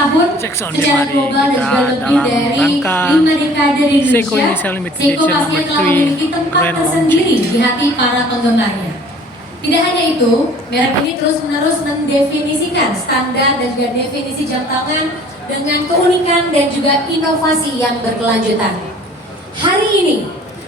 tahun secara global dan juga lebih dari 5 dekade di Indonesia, Seiko pastinya telah memiliki tempat tersendiri di hati para penggemarnya. Tidak hanya itu, merek ini terus-menerus mendefinisikan standar dan juga definisi jam tangan dengan keunikan dan juga inovasi yang berkelanjutan. Hari ini,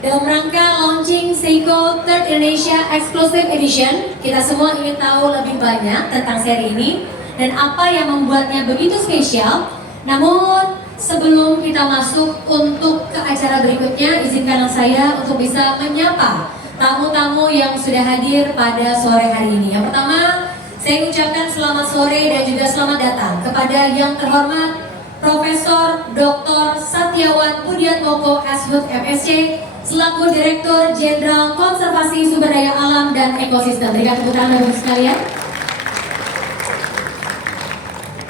dalam rangka launching Seiko Third Indonesia Exclusive Edition, kita semua ingin tahu lebih banyak tentang seri ini dan apa yang membuatnya begitu spesial. Namun, sebelum kita masuk untuk ke acara berikutnya, izinkanlah saya untuk bisa menyapa tamu-tamu yang sudah hadir pada sore hari ini. Yang pertama, saya ucapkan selamat sore dan juga selamat datang kepada yang terhormat Profesor Dr. Satyawan Budiatmoko SHUT MSc selaku Direktur Jenderal Konservasi Sumber Daya Alam dan Ekosistem. Berikan tepuk tangan Bapak sekalian.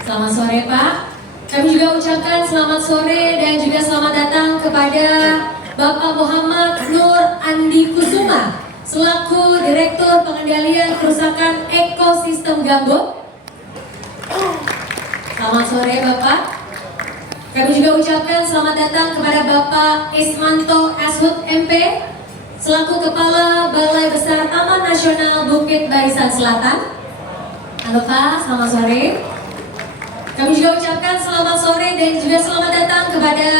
Selamat sore Pak. Kami juga ucapkan selamat sore dan juga selamat datang kepada Bapak Muhammad Nur Andi Kusuma selaku Direktur Pengendalian Kerusakan Ekosistem Gambut. Selamat sore Bapak. Kami juga ucapkan selamat datang kepada Bapak Ismanto SHUT MP selaku Kepala Balai Besar Taman Nasional Bukit Barisan Selatan. Halo Pak, selamat sore. Kami juga ucapkan selamat sore dan juga selamat datang kepada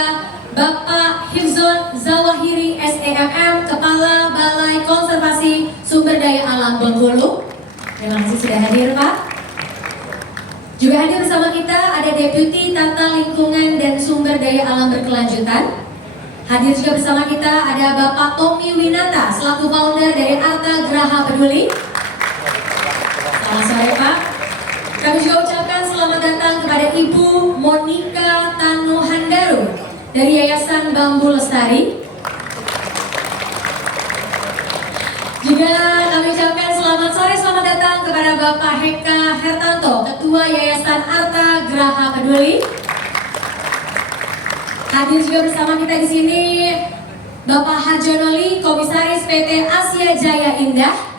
Bapak Hifzon Zawahiri SEMM, Kepala Balai Konservasi Sumber Daya Alam Bengkulu. Terima kasih sudah hadir Pak. Juga hadir bersama kita ada Deputi Tata Lingkungan dan Sumber Daya Alam Berkelanjutan. Hadir juga bersama kita ada Bapak Tommy Winata selaku founder dari Arta Graha Peduli. Selamat sore Pak. Kami juga ucapkan selamat datang kepada Ibu Monika Tanuhandaru dari Yayasan Bambu Lestari. Juga kami ucapkan selamat sore, selamat datang kepada Bapak Heka Hertanto, Ketua Yayasan Arta Graha Peduli. Hadir juga bersama kita di sini Bapak Harjonoli, Komisaris PT Asia Jaya Indah.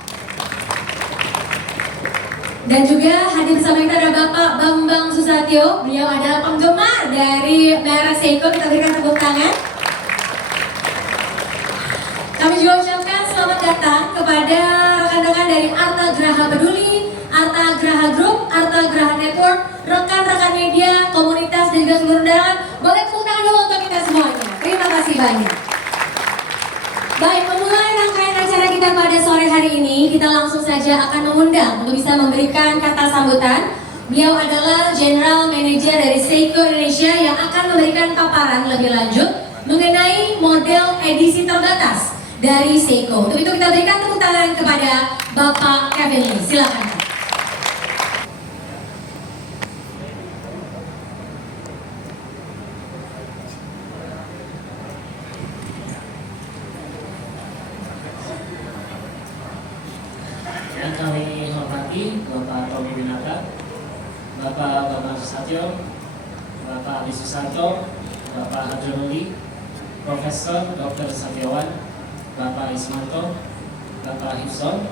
Dan juga hadir bersama kita ada Bapak Bambang Susatyo, beliau adalah penggemar dari merek Seiko. Kita berikan tepuk tangan. Kami juga ucapkan selamat datang kepada rekan-rekan dari Arta Graha Peduli, Arta Graha Group, Arta Graha Network, rekan-rekan media, komunitas dan juga seluruh undangan. Boleh tepuk tangan dulu untuk kita semuanya. Terima kasih banyak. Baik, memulai rangkaian acara kita pada sore hari ini, kita langsung saja akan mengundang untuk bisa memberikan kata sambutan. Beliau adalah General Manager dari Seiko Indonesia yang akan memberikan paparan lebih lanjut mengenai model edisi terbatas dari Seiko. Untuk itu kita berikan tepuk tangan kepada Bapak Kevin Lee. Silakan. Yang kami hormati Bapak Tommy Winata, Bapak Bambang Susatyo, Bapak Adi Susanto, Bapak Harjonoli, Profesor Dr. Satyawan, Bapak Ismanto, Bapak Hifzon,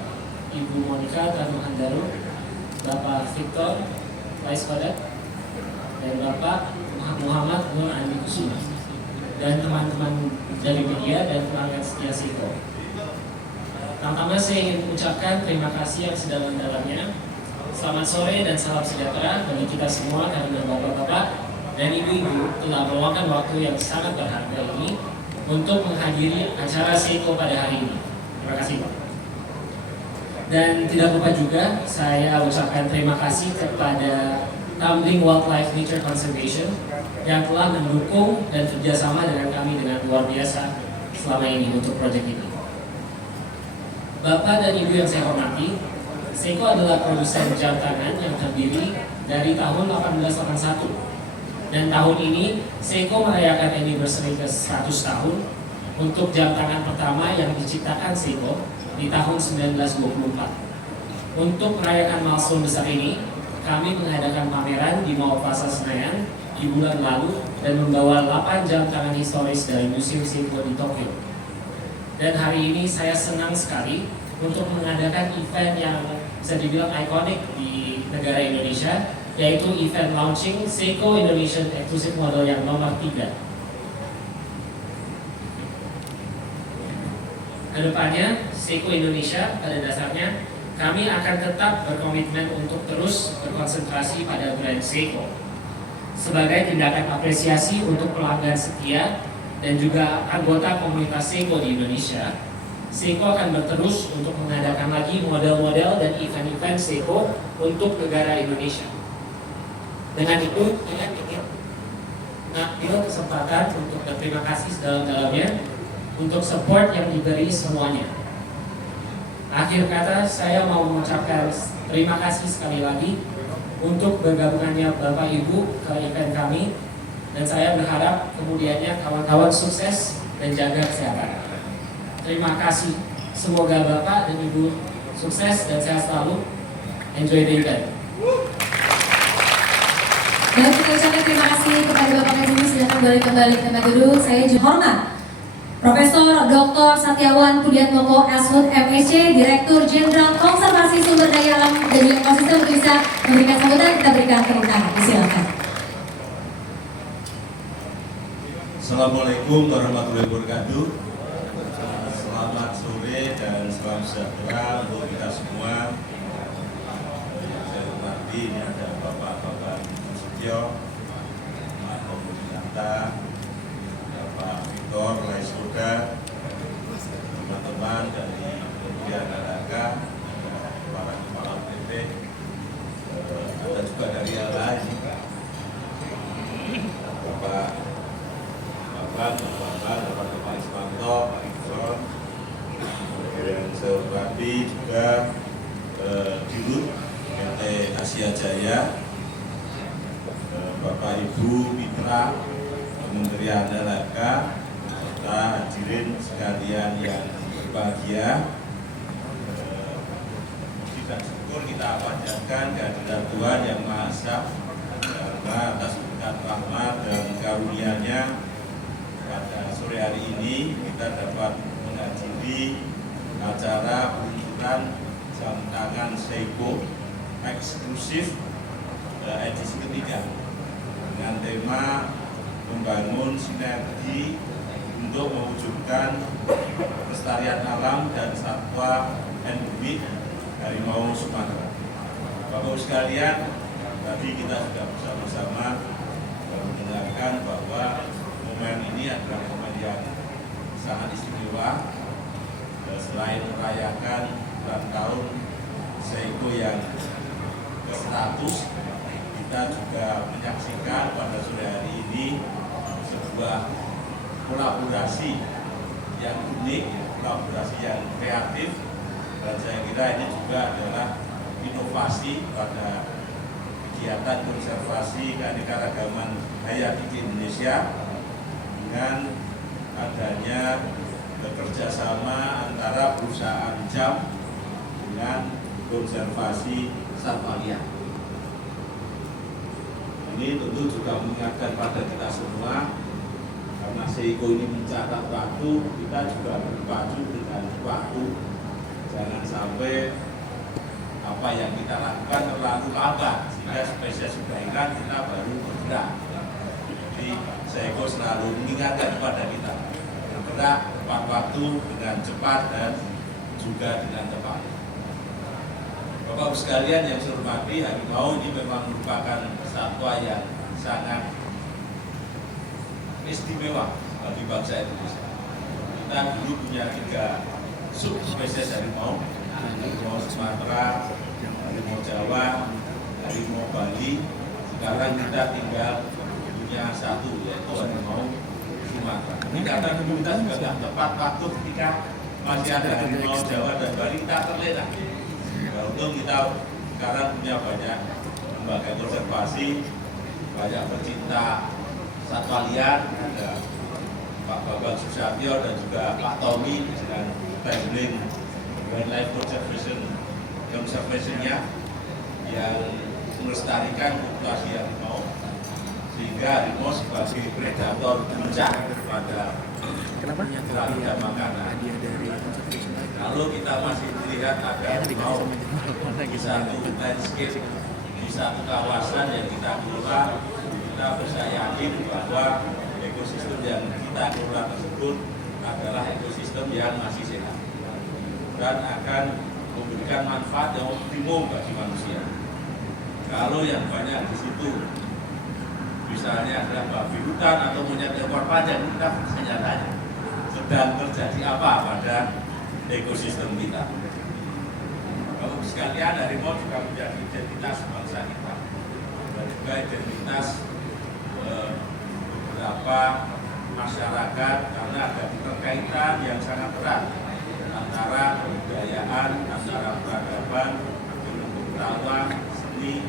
Ibu Monika Tanuhandaru, Bapak Victor Laiskodat, dan Bapak Muhammad Nur Andi Kusuma, dan teman-teman dari media dan pelanggan setia Seiko. Pertama saya ingin mengucapkan terima kasih yang sedalam-dalamnya. Selamat sore dan salam sejahtera bagi kita semua karena bapak-bapak dan ibu-ibu telah meluangkan waktu yang sangat berharga ini untuk menghadiri acara Seiko pada hari ini. Terima kasih Pak. Dan tidak lupa juga saya ucapkan terima kasih kepada Tumbling Wildlife Nature Conservation yang telah mendukung dan kerjasama dengan kami dengan luar biasa selama ini untuk proyek ini. Bapak dan Ibu yang saya hormati, Seiko adalah produsen jam tangan yang terdiri dari tahun 1881. Dan tahun ini, Seiko merayakan anniversary ke 100 tahun untuk jam tangan pertama yang diciptakan Seiko di tahun 1924. Untuk merayakan milestone besar ini, kami mengadakan pameran di Mall Plaza Senayan di bulan lalu dan membawa 8 jam tangan historis dari Museum Seiko di Tokyo. Dan hari ini saya senang sekali untuk mengadakan event yang bisa dibilang ikonik di negara Indonesia, yaitu event launching Seiko Indonesian Exclusive Model yang nomor 3. Kedepannya, Seiko Indonesia pada dasarnya kami akan tetap berkomitmen untuk terus berkonsentrasi pada brand Seiko sebagai tindakan apresiasi untuk pelanggan setia dan juga anggota komunitas Seiko di Indonesia. Seiko akan berterus untuk mengadakan lagi model-model dan event-event Seiko untuk negara Indonesia. Dengan itu, saya ingin mengambil kesempatan untuk berterima kasih sedalam-dalamnya untuk support yang diberi semuanya. Akhir kata, saya mau mengucapkan terima kasih sekali lagi untuk bergabungannya Bapak Ibu ke event kami, dan saya berharap kemudiannya kawan-kawan sukses dan jaga kesehatan. Terima kasih. Semoga Bapak dan Ibu sukses dan sehat selalu. Enjoy the event. Baik, kita ucapkan terima kasih kepada Bapak Kadis. Silakan boleh kembali ke tempat duduk. Saya juga hormat Profesor Dr. Satyawan Pudiatmoko, SHUT MSc, Direktur Jenderal Konservasi Sumber Daya Alam dan juga Ekosistem, untuk bisa memberikan sambutan. Kita berikan tepuk tangan. Silakan. Assalamualaikum warahmatullahi wabarakatuh. Selamat sore dan salam sejahtera untuk kita semua. Saya hormati, ini ada Bapak Setio, Pak Komunata, Bapak Victor Laisoda, teman-teman dari Kementerian Lembaga, para kepala BP, ada juga dari yang lain, Bapak Ismanto, Pak Ikson, dan saya hormati juga Dirut PT Asia Jaya, Bapak Ibu Mitra Kementerian Lembaga, serta hadirin sekalian yang berbahagia. Kita syukur, kita panjatkan kehadiran Tuhan Yang Maha Esa, karena atas berkat rahmat dan karunia-Nya pada sore hari ini kita dapat menghadiri acara peluncuran jam tangan Seiko eksklusif edisi ketiga dengan tema membangun sinergi untuk mewujudkan kelestarian alam dan satwa endemik harimau Sumatera. Bapak-Ibu sekalian, tadi kita sudah bersama-sama mendengarkan bahwa momen ini adalah momen yang sangat istimewa. Selain merayakan ulang tahun Seiko yang ke-100, kita juga menyaksikan pada sore hari ini sebuah kolaborasi yang unik, kolaborasi yang kreatif, dan saya kira ini juga adalah inovasi pada kegiatan konservasi keanekaragaman hayati di Indonesia dengan adanya kerjasama antara perusahaan jam dengan konservasi satwa liar. Ini tentu juga mengingatkan pada kita semua, karena Seiko ini mencatat waktu, kita juga berpacu dengan waktu. Jangan sampai apa yang kita lakukan terlalu lambat sehingga spesies sudah hilang, kita baru bergerak. Jadi Seiko selalu mengingatkan kepada kita bergerak tepat waktu, dengan cepat dan juga dengan tepat. Bapak-Ibu sekalian yang saya hormati, harimau ini memang merupakan satwa yang sangat istimewa bagi bangsa Indonesia. Kita dulu punya 3 subspesies harimau: harimau Sumatera, harimau Jawa, harimau Bali. Sekarang kita tinggal punya 1, yaitu harimau Sumatera. Ini karena dulu kita juga tidak tepat waktu ketika masih ada harimau Jawa dan Bali, kita terlena. Untung kita sekarang punya banyak lembaga konservasi, banyak pecinta satwa liar, ada Pak Bambang Susatyo dan juga Pak Tommy dengan Traveling Wildlife Conservation-nya yang melestarikan populasi harimau, sehingga harimau sebagai predator puncak pada kelangkaan makanan. Kalau kita masih melihat ada harimau di satu landscape, di satu kawasan yang kita kelola, kita bisa yakin bahwa ekosistem yang kita kelola tersebut adalah ekosistem yang masih sehat dan akan memberikan manfaat yang optimum bagi manusia. Kalau yang banyak di situ, misalnya adalah babi hutan atau monyet ekor panjang, kita tanya sedang terjadi apa pada ekosistem kita. Kalau sekalian, harimau juga menjadi identitas bangsa kita dan juga identitas beberapa masyarakat karena ada keterkaitan yang sangat erat antara kebudayaan, antara peradaban, ilmu pengetahuan, seni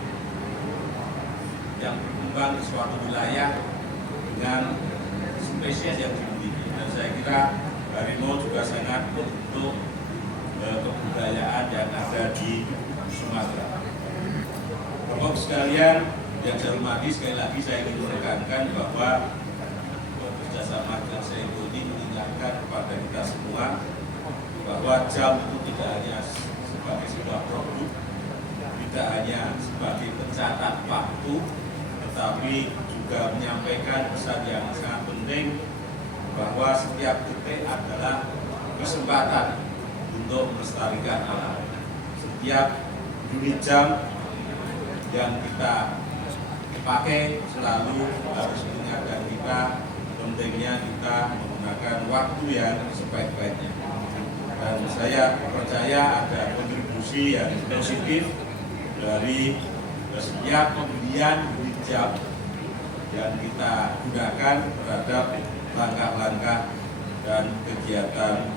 yang berkembang di suatu wilayah dengan spesies yang dimiliki. Dan saya kira harimau juga sangat untuk kebudayaan yang ada di Sumatera. Bapak sekalian yang saya hormati, sekali lagi saya ingin menekankan bahwa kerjasama dengan Seiko ini mengingatkan kepada kita semua bahwa jam itu tidak hanya sebagai sebuah produk, tidak hanya sebagai pencatat waktu, tetapi juga menyampaikan pesan yang sangat penting bahwa setiap detik adalah kesempatan untuk melestarikan alam. Setiap unit jam yang kita pakai selalu harus mengingatkan kita pentingnya kita menggunakan waktu yang sebaik-baiknya. Dan saya percaya ada kontribusi yang positif dari setiap pembelian unit jam yang kita gunakan terhadap langkah-langkah dan kegiatan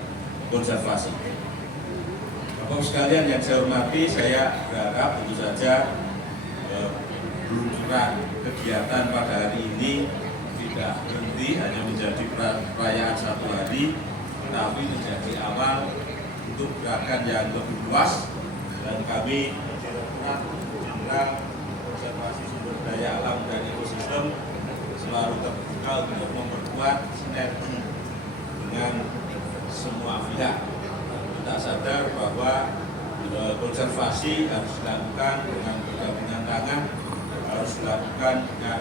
konservasi. Bapak sekalian yang saya hormati, saya berharap tentu saja peluncuran kegiatan pada hari ini tidak berhenti hanya menjadi perayaan satu hari, tetapi menjadi awal untuk gerakan yang lebih luas. Dan kami Direktorat Jenderal Konservasi Sumber Daya Alam dan Ekosistem selalu terbuka untuk memperkuat sinergi dengan semua pihak. Kita sadar bahwa konservasi harus dilakukan dengan bergabungan tangan, harus dilakukan dengan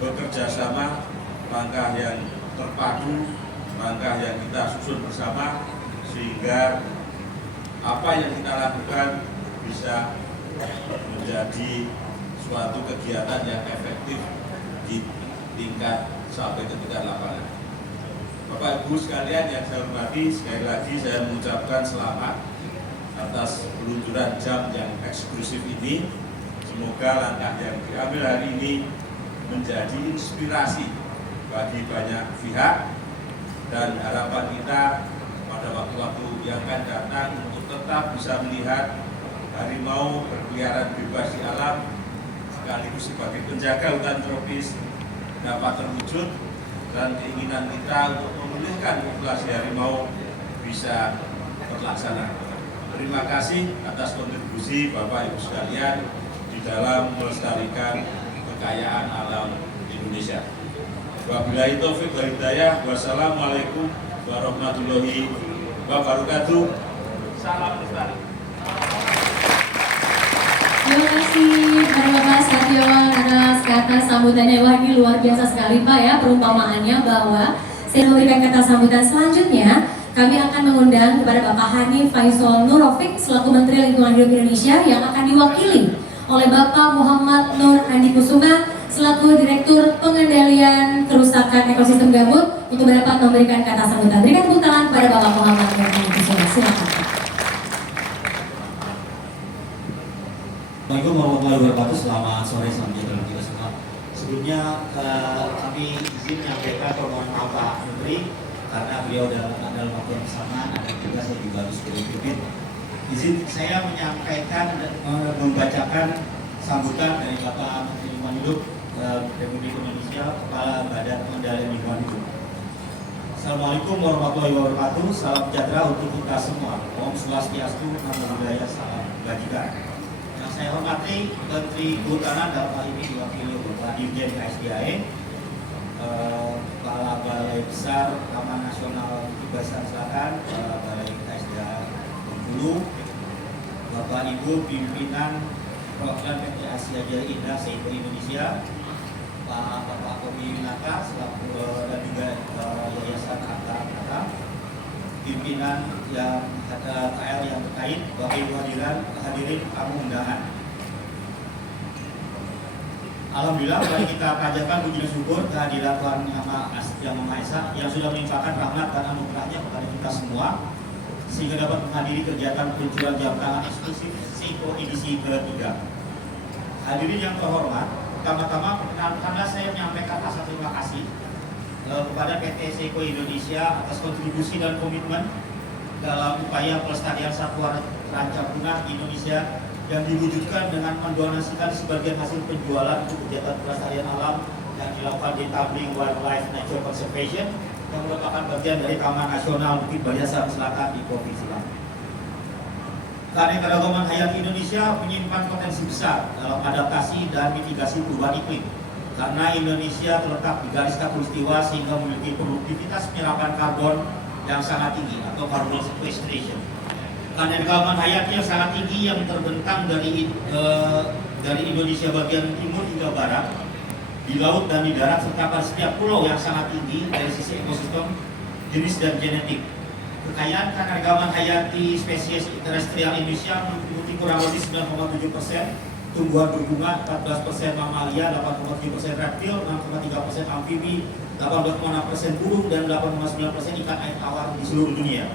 bekerja sama, langkah yang terpadu, langkah yang kita susun bersama, sehingga apa yang kita lakukan bisa menjadi suatu kegiatan yang efektif di tingkat sampai ke tingkat lapangan. Bapak Ibu sekalian yang saya hormati, sekali lagi saya mengucapkan selamat atas peluncuran jam yang eksklusif ini. Semoga langkah yang diambil hari ini menjadi inspirasi bagi banyak pihak, dan harapan kita pada waktu-waktu yang akan datang untuk tetap bisa melihat harimau berkeliaran bebas di alam sekaligus sebagai penjaga hutan tropis dapat terwujud, dan keinginan kita untuk memulihkan populasi harimau bisa terlaksana. Terima kasih atas kontribusi Bapak Ibu sekalian di dalam melestarikan kekayaan alam Indonesia. Wabillahi taufiq wal hidayah. Wassalamualaikum warahmatullahi wabarakatuh. Salam lestari. Terima kasih kepada Bapak Satyawan atas kata sambutannya. Wah, ini luar biasa sekali Pak ya perumpamaannya, bahwa saya memberikan kata sambutan selanjutnya. Kami akan mengundang kepada Bapak Hanif Faisal Nurofik selaku Menteri Lingkungan Hidup Indonesia yang akan diwakili oleh Bapak Muhammad Nur Andi Kusuma selaku Direktur Pengendalian Kerusakan Ekosistem Gambut untuk dapat memberikan kata sambutan. Berikan tepuk tangan kepada Bapak Muhammad Nur Andi Kusuma. Silakan. Assalamualaikum warahmatullahi wabarakatuh. Selamat sore, salam sejahtera kita semua. Sebelumnya kami izin menyampaikan permohonan maaf Pak Menteri karena beliau dalam waktu yang bersamaan ada juga saya juga harus berpikir. Izin saya menyampaikan dan membacakan sambutan dari Bapak Menteri Lingkungan Hidup Republik Indonesia, Kepala Badan Pengendalian Lingkungan Hidup. Assalamualaikum warahmatullahi wabarakatuh. Salam sejahtera untuk kita semua. Om Swastiastu, Namo Buddhaya, salam kebajikan. Yang saya hormati Menteri Kehutanan dalam hal ini diwakili Bapak Dirjen KSDAE, Kepala Balai Besar Taman Nasional Tubasan Selatan, Kepala Balai KSDA Bengkulu, Bapak Ibu pimpinan perwakilan PT Asia Jaya Indah Seiko Indonesia, Bapak Tommy Winata selaku dan juga Yayasan Hatta Winata, pimpinan yang ada KL yang terkait, Bapak Ibu hadirin tamu undangan. Alhamdulillah, mari kita panjatkan puji dan syukur kehadiran Tuhan Yang Maha Esa yang sudah melimpahkan rahmat dan anugerahnya kepada kita semua sehingga dapat menghadiri kegiatan peluncuran jam tangan eksklusif Seiko edisi ketiga. Hadirin yang terhormat, pertama-tama perkenankanlah saya menyampaikan rasa terima kasih kepada PT Seiko Indonesia atas kontribusi dan komitmen dalam upaya pelestarian satwa rancang punah di Indonesia yang diwujudkan dengan mendonasikan sebagian hasil penjualan untuk kegiatan pelestarian alam yang dilakukan di Tabling Wildlife Nature Conservation yang merupakan bagian dari Taman Nasional Bukit Bariasan Selatan di Provinsi Lampung. Keanekaragaman hayati Indonesia menyimpan potensi besar dalam adaptasi dan mitigasi perubahan iklim karena Indonesia terletak di garis khatulistiwa sehingga memiliki produktivitas penyerapan karbon yang sangat tinggi atau carbon sequestration. Keanekaragaman hayati yang sangat tinggi yang terbentang dari Indonesia bagian timur hingga barat, di laut dan di darat serta pada setiap pulau yang sangat tinggi dari sisi ekosistem, jenis dan genetik. Kekayaan keanekaragaman hayati spesies terestrial Indonesia meliputi kurang lebih 9,7%, tumbuhan berbunga 14%, mamalia 8,7%, reptil 6,3%, amfibi 18,6%, burung dan 8,9% ikan air tawar di seluruh dunia.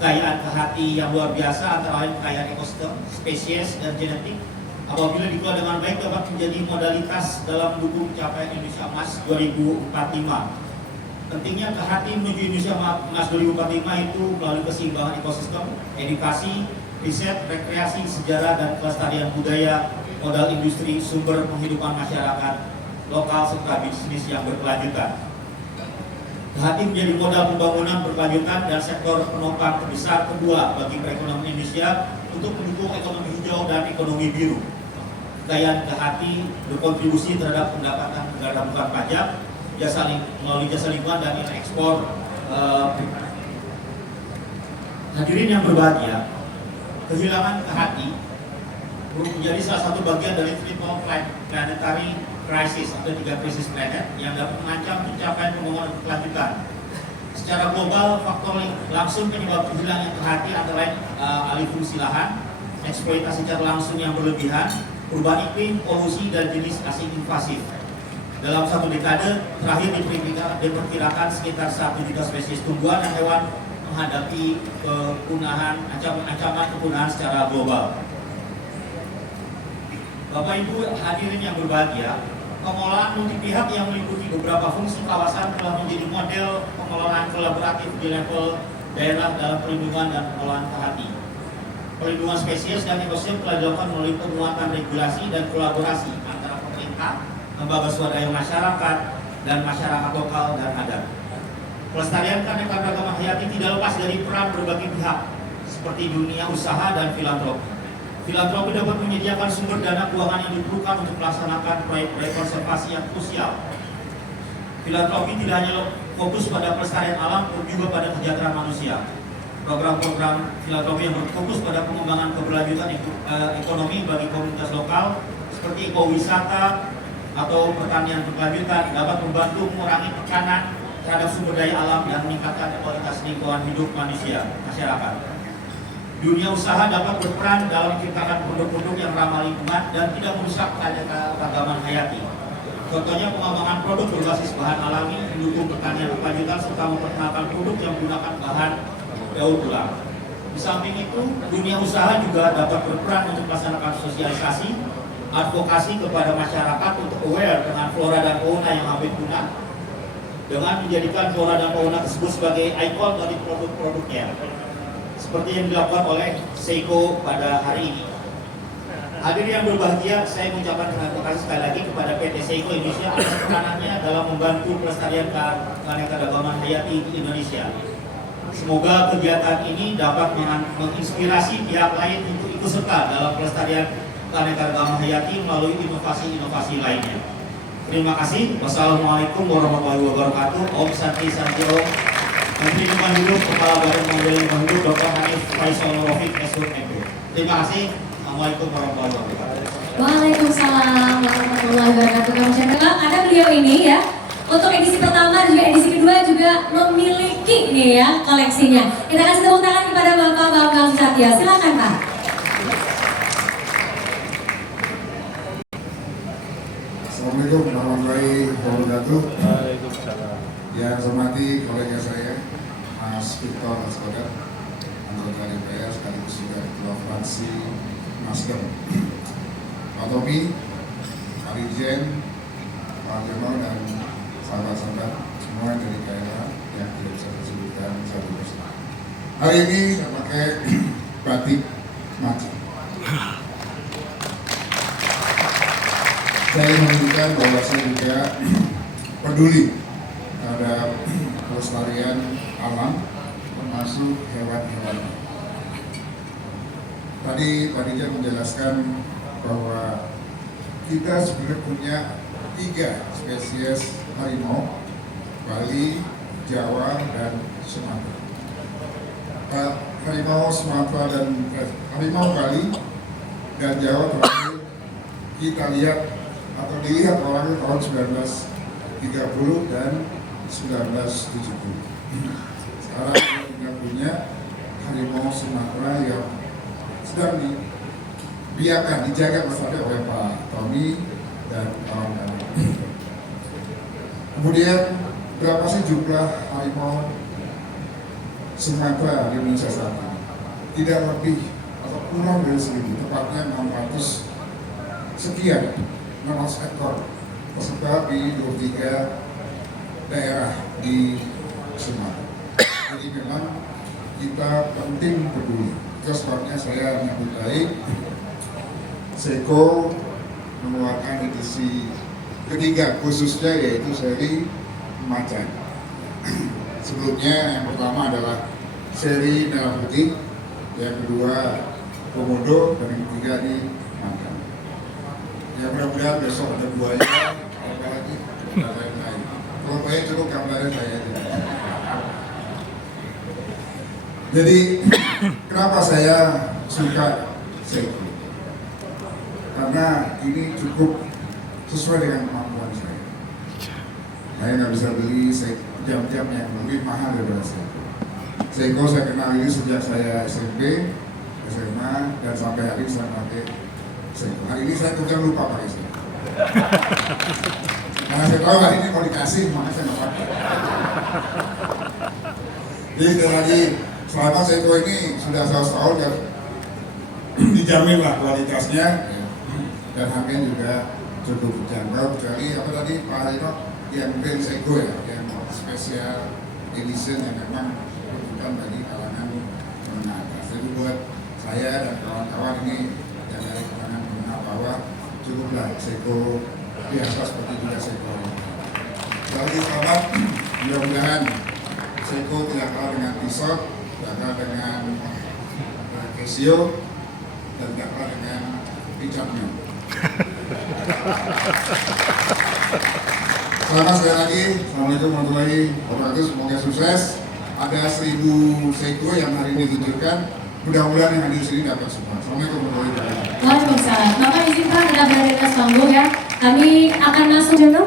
Kekayaan kehati yang luar biasa antara lain kekayaan ekosistem, spesies dan genetik apabila dikelola dengan baik dapat menjadi modalitas dalam mendukung capaian Indonesia Emas 2045. Pentingnya kehati menuju Indonesia Emas 2045 itu melalui keseimbangan ekosistem, edukasi, riset, rekreasi, sejarah dan kelestarian budaya, modal industri, sumber penghidupan masyarakat lokal serta bisnis yang berkelanjutan. Kehati menjadi modal pembangunan berkelanjutan dan sektor penopang terbesar kedua bagi perekonomian Indonesia untuk mendukung ekonomi hijau dan ekonomi biru. Kekayaan kehati berkontribusi terhadap pendapatan negara bukan pajak, melalui jasa lingkungan dan nilai ekspor. Hadirin yang berbahagia, kehilangan kehati menjadi salah satu bagian dari triple planetary crisis atau 3 krisis planet yang dapat mengancam pencapaian pembangunan berkelanjutan. Secara global, faktor langsung penyebab kehilangan kehati antara lain alih fungsi lahan, eksploitasi secara langsung yang berlebihan, perubahan iklim, polusi dan jenis asing invasif. Dalam satu dekade terakhir diperkirakan sekitar 1 juta spesies tumbuhan dan hewan menghadapi ancaman kepunahan secara global. Bapak Ibu hadirin yang berbahagia, pengelolaan multi pihak yang meliputi beberapa fungsi kawasan telah menjadi model pengelolaan kolaboratif di level daerah dalam perlindungan dan pengelolaan kehati. Perlindungan spesies dan ekosistem telah dilakukan melalui penguatan regulasi dan kolaborasi antara pemerintah, lembaga swadaya masyarakat, dan masyarakat lokal dan adat. Pelestarian keanekaragaman hayati tidak lepas dari peran berbagai pihak seperti dunia usaha dan filantropi. Filantropi dapat menyediakan sumber dana keuangan yang diperlukan untuk melaksanakan proyek-proyek konservasi yang krusial. Filantropi tidak hanya fokus pada pelestarian alam, tetapi juga pada kesejahteraan manusia. Program-program filantropi yang berfokus pada pengembangan keberlanjutan ekonomi bagi komunitas lokal seperti ekowisata atau pertanian berkelanjutan dapat membantu mengurangi tekanan terhadap sumber daya alam dan meningkatkan kualitas lingkungan hidup masyarakat. Dunia usaha dapat berperan dalam menciptakan produk-produk yang ramah lingkungan dan tidak merusak keanekaragaman hayati. Contohnya pengembangan produk berbasis bahan alami, mendukung pertanian berkelanjutan serta memperkenalkan produk yang menggunakan bahan daur ulang. Di samping itu, dunia usaha juga dapat berperan untuk melaksanakan sosialisasi, advokasi kepada masyarakat untuk aware dengan flora dan fauna yang hampir punah, dengan menjadikan flora dan fauna tersebut sebagai ikon dari produk-produknya, seperti yang dilakukan oleh Seiko pada hari ini. Hadirin yang berbahagia, saya mengucapkan terima kasih sekali lagi kepada PT Seiko Indonesia atas peranannya dalam membantu pelestarian keanekaragaman hayati di Indonesia. Semoga kegiatan ini dapat menginspirasi pihak lain untuk ikut serta dalam pelestarian keanekaragaman hayati melalui inovasi-inovasi lainnya. Terima kasih. Wassalamualaikum warahmatullahi wabarakatuh. Om Santi Santi Om. Menteri Lingkungan Hidup, Kepala Badan Pengelola Lingkungan Hidup, Dr. Hanif Faisal Rafiq, SHM. Terima kasih. Assalamualaikum warahmatullahi wabarakatuh. Waalaikumsalam warahmatullahi wabarakatuh. Kang Syed. Memang ada beliau ini ya. Untuk edisi pertama dan juga edisi kedua juga memiliki nih ya koleksinya. Kita kasih tepuk tangan kepada Bapak Bambang Susatyo. Silakan Pak. Assalamualaikum warahmatullahi wabarakatuh. Yang saya hormati kolega saya, Mas Victor Asbadan, anggota DPR sekaligus juga ketua fraksi Nasdem. Pak Tommy, Pak Dirjen, Pak Jamal dan sahabat-sahabat semua dari daerah yang tidak bisa disebutkan satu persatu. Hari ini saya pakai batik Macan. Saya menunjukkan bahwa saya juga peduli terhadap kelestarian alam termasuk hewan-hewan. Tadi Pak Dirjen menjelaskan bahwa kita sebenarnya punya 3 spesies harimau, Bali, Jawa, dan Sumatera. Harimau Sumatera dan harimau Bali dan Jawa terakhir kita lihat atau dilihat orang tahun 1930 dan 1970. Sekarang kita punya harimau Sumatera yang sedang dibiarkan, dijaga bersama oleh Pak Tommy dan kawan-kawan. Kemudian berapa sih jumlah harimau Sumatera di Indonesia saat ini? Tidak lebih atau kurang dari 1.000, tepatnya 600 sekian, 600 ekor tersebar di 23 daerah di Sumatera. Jadi memang kita penting peduli. Itu sebabnya saya menyambut baik Seiko mengeluarkan edisi ketiga khususnya, yaitu seri Macan. Sebelumnya yang pertama adalah seri Merah Putih, yang kedua Komodo, dan yang ketiga di Macan. Ya mudah-mudahan besok ada buaya, apa lagi, dan lain-lain. Kalau buaya cukup gambarnya saya aja. Jadi kenapa saya suka Seiko? Karena ini cukup sesuai dengan kemampuan saya. Saya nggak bisa beli jam-jam yang lebih mahal daripada Seiko. Seiko saya kenal ini sejak saya SMP, SMA, dan sampai hari ini saya pakai Seiko. Hari ini saya juga lupa pakai Seiko. Karena saya tahu hari ini mau dikasih, makanya saya nggak pakai. Jadi sekali lagi, selama Seiko ini sudah 100 tahun dan dijamin lah kualitasnya dan harganya juga cukup terjangkau, kecuali apa tadi Pak Harino yang brand Seiko ya, yang spesial edition yang memang dibutuhkan bagi kalangan menengah atas. Jadi buat saya dan kawan-kawan ini yang dari kalangan menengah bawah cukuplah Seiko biasa seperti juga Seiko. Lagi selamat, mudah-mudahan Seiko tidak kalah dengan Tissot, tidak kalah dengan Casio, dan tidak kalah dengan Richardnya. Selamat sekali lagi, Assalamualaikum warahmatullahi wabarakatuh, semoga sukses. Ada 1000 Seiko yang hari ini diluncurkan, mudah-mudahan yang hadir di sini dapat semua. Assalamualaikum warahmatullahi wabarakatuh. Waalaikumsalam. Bapak izinkan kita berada di atas panggung ya. Kami akan langsung jono.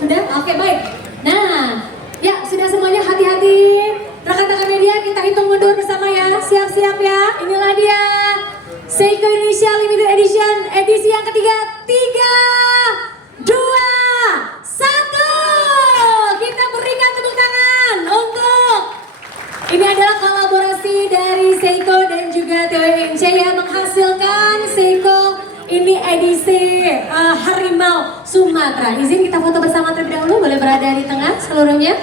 Sudah? Oke, baik. Nah, ya sudah semuanya, hati-hati. Rekan-rekan media, kita hitung mundur bersama ya. Siap-siap ya. Inilah dia Seiko Indonesia Limited Edition edisi yang ketiga. 3, 2, 1. Kita berikan tepuk tangan untuk ini adalah kolaborasi dari Seiko dan juga TWNC yang menghasilkan Seiko ini edisi Harimau Sumatera. Izin kita foto bersama terlebih dahulu, boleh berada di tengah seluruhnya.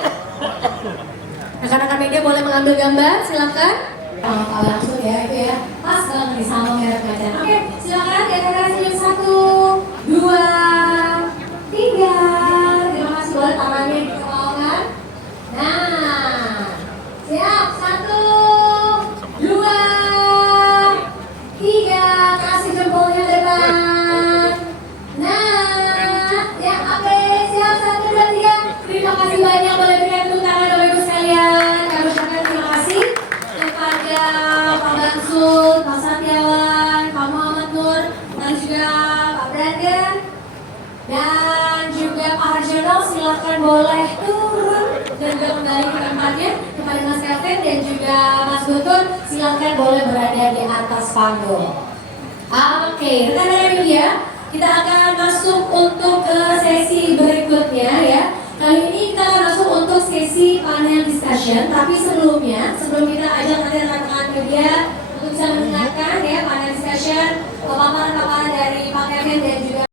Rekan-rekan media boleh mengambil gambar, silakan. Langsung ya, itu ya. Pas banget nih sama merek Macan. Oke, silakan ya, senyum 1, 2, 3. Terima kasih, boleh tangannya dikeluarkan. Nah, siap, 1, 2, 3. Kasih jempolnya depan. Nah, ya oke, siap, 1, 2, 3. Terima kasih banyak, boleh berikan tepuk tangan Bapak Ibu sekalian. Kami ucapkan terima kasih kepada Pak Bansud, Pak Satiawan, Pak Muhammad Nur, dan juga Pak silakan boleh turun dan juga kembali ke tempatnya. Kepada Mas Kevin dan juga Mas Guntur, silakan boleh berada di atas panggung. Oke, rekan-rekan media, kita akan masuk untuk ke sesi berikutnya ya. Kali ini kita akan masuk untuk sesi panel discussion, tapi sebelum kita ajak nanti rekan-rekan media untuk bisa mendengarkan ya panel discussion, paparan-paparan dari Pak Kevin dan